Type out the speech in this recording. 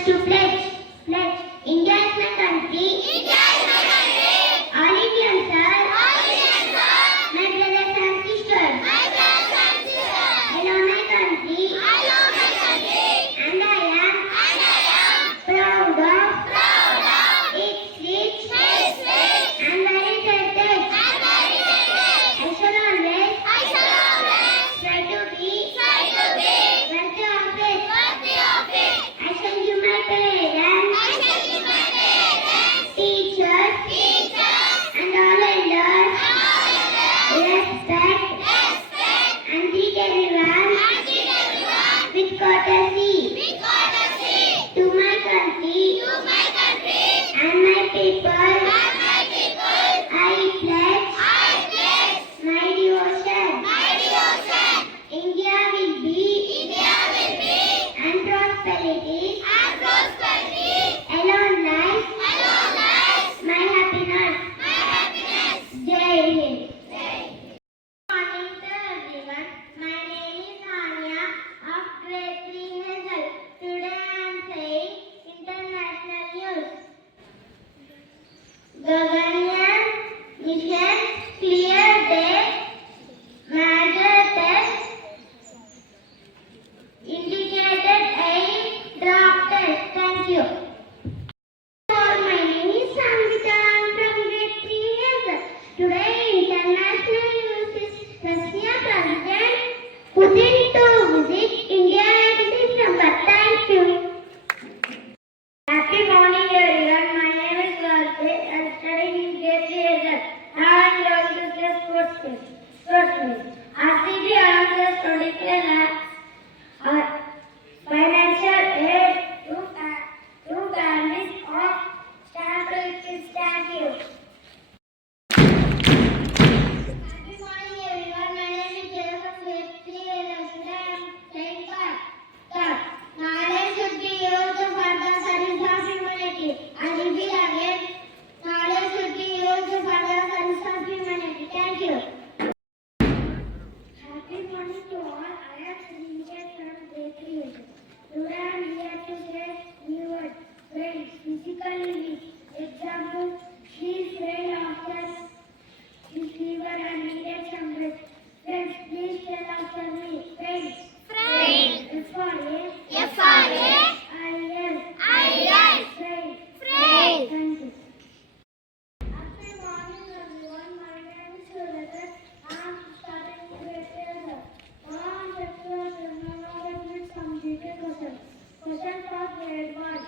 much to pledge. Pledge. India is my country. India is my country. All Indians are. All Indians are. My brothers and sisters. My brothers and sisters. I love my country. I love my country. And I am proud of its rich and varied heritage. I shall always try to be worthy of it. I shall give my parents, teachers, and all elders respect and treat everyone with courtesy. To my country and my people, I pledge my devotion. India will be and prosperity alone lies my happiness. Jai Hind. Good morning to everyone. My name is Anya of Grade III Hazel. Today I am saying international news. Gaganyaan mission cleared the major test indicated a drop test. Thank you. My name is Samvita. I am from Grade III Hazel. Today international news is Russia President Putin to visit India at December. Thank you. Happy morning everyone. My name is Valte. I am studying in Grade III Hazel. Now I am going to play sports meet. RCB announces 23 lakh financial aid to families of Stanford kids. Thank you. Happy morning everyone. My name is Jay from Grade III Hazel. Today I am playing third. Knowledge should be used for the service of humanity. I repeat again. Knowledge should be used for the service of humanity. Thank you. Happy morning to all. I am Srinivas from Grade III Hazel. Today I am here to say new word. Friend, physically weak. Example, she is failed after his fever and needed some rest. Friends, please tell after me. Friend. F-R-A-I-L. Friend. Thank you. Happy morning everyone. My name is Surya. I am studying Grade III Hazel. Now I am going to with some detailed questions. Question for Grade 1.